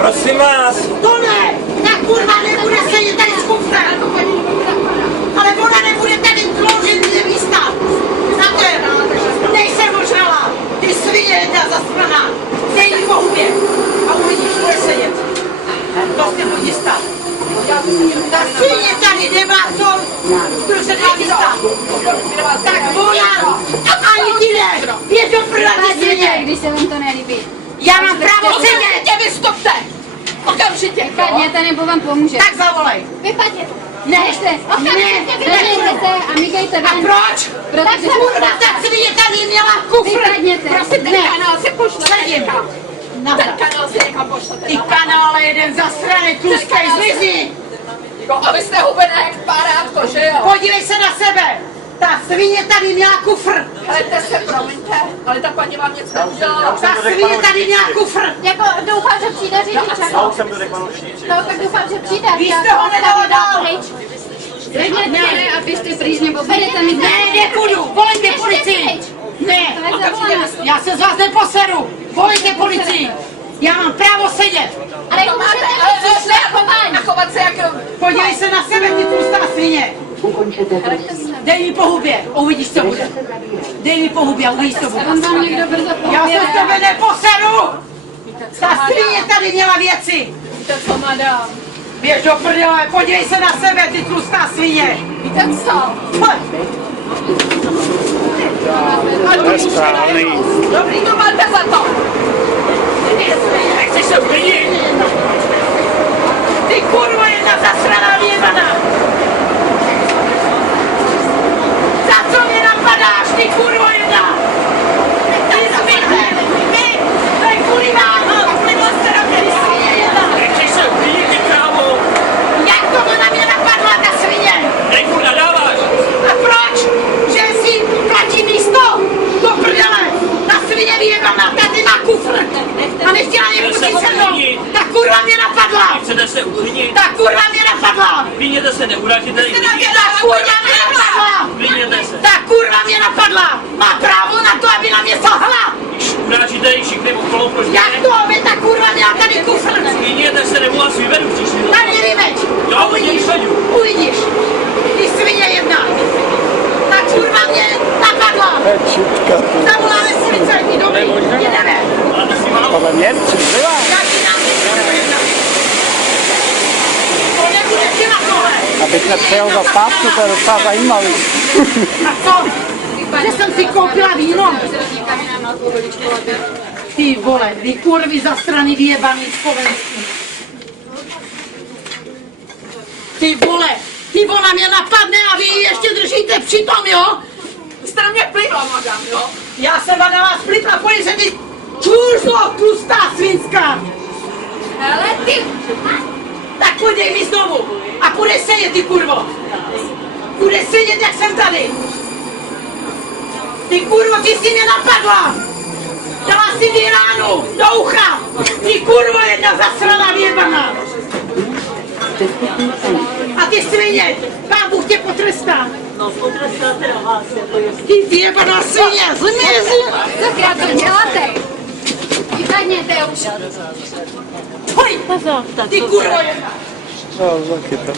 Prosím vás. To ne! Ta kurva nebude sedět tady s kufrem! Ale ona nebude tady dloužit dvě místa! Znate, nejsem ožrala! Ty svině jedna zaspraná! Dej jí po hubě! A uvidíš, bude sedět! To se buď jistá! Ta svině tady nemá co! Prostě dva místa! Tak ona! Ani ty ne! Je to prda ty svině! Když se vám to nelíbí. Já mám právo sedět! Okamžitě vystupte! Okamžitě! Vypadněte nebo vám pomůže. Tak zavolej! Vypadněte! Ne! Vypadněte se a mykejte A ven. proč? Protože Kurva, ta svině tady měla kufr! vypadněte. Prosím, ten kanál si pošlete Sedím. někam! Ten kanál si někam pošlete! Ty kanále jeden zasraný, tlustej, zmizni! A vy jste hubené jak párátko, že jo? Podívej se na sebe! Ta svině tady měla kufr! Helejte se, promiňte, ale ta paní vám něco neudělala. Ta svině tady měla kufr! Jako doufám, že přijde řidič. Já jsem to řekl panu No tak doufám, že přijde. Vy jste ho nedala dál! Ne, abyste pryč nebo budete mít... Ne, nepůjdu! Volejte policii! Ne! Já se z vás neposeru! Volejte policii! Já mám právo sedět! Ale jak Máte, můžete ale přijít musíte chování. A chovat se jak... Podívej se na sebe, ty tlustá svině! Dej mi po hubě, uvidíš, co bude. Dej mi po hubě a uvidíš, co bude. On vám někdo brzo Já pověděl. se z tebe neposeru! Ta svině tady měla věci! Víte co, madam? Běž do prdele, podívej se na sebe, ty tlustá svině! Víte co? Pojď! To je správný. Dobrý, to máte za to! Nechceš se uklidnit? Ty kurva jedna zasraná věmana! Za co mě napadáš, ty kurvo jedna? Ty svině! To je kvůli vám! Ty svině jedna! Nechceš se uklidnit, ty krávo? Jak to ona mě napadla, ta svině? Nejku nadáváš. A proč? Že si platí místo? Do prdele! Ta svině vyjebaná, tady má kufr! A nechtěla mě pustit se mnou! Ta kurva mě napadla! Chcete se uklidnit? Ta kurva mě napadla! Klidněte se, neurážíte jich lidi. Ta kurva mě napadla! Klidněte se. Ta kurva mě napadla! Má právo na to, aby na mě sahla! Když urážíte jich všichni okolo, proč ne? Jak to, aby ta kurva měla tady kufr? Klidněte se, nebo vás vyvedu příště. Tady vyveď! Jo, Uvidíš! vyvedu. Uvidíš! Ty svině jedna! Ta kurva mě napadla! Zavoláme policajti, dobrý, jdeme! Ale ty si mám. Podle mě přizvila. Jak ti nám nebo jedna? To nebude ti na tohle! Abych nepřejel za zpátky, to je docela zajímavý. A co? Že jsem si koupila víno? Ty vole, vy kurvy zastrany vyjebaný slovenský. Ty vole mě napadne a vy ji ještě držíte přitom, jo? Jste na mě plivla, madam, jo? Já jsem vám na vás plitla, pojď se ty čůrzo, tlustá svinská. Hele, ty... Tak podej mi znovu a půjdeš sedět, ty kurvo. Půjdeš sedět, jak jsem tady. Ty kurvo, ty jsi mě napadla. Dala si mi ránu do ucha. Ty kurvo, jedna zasraná vyjebaná. A ty svině, Pán Bůh tě potrestá. No, potrestáte na vás, jako jestli... Ty vyjebaná svině, zmizi. Zakrát to děláte. Vypadněte už. Pojď, ty kurvo jedna. No, taky to.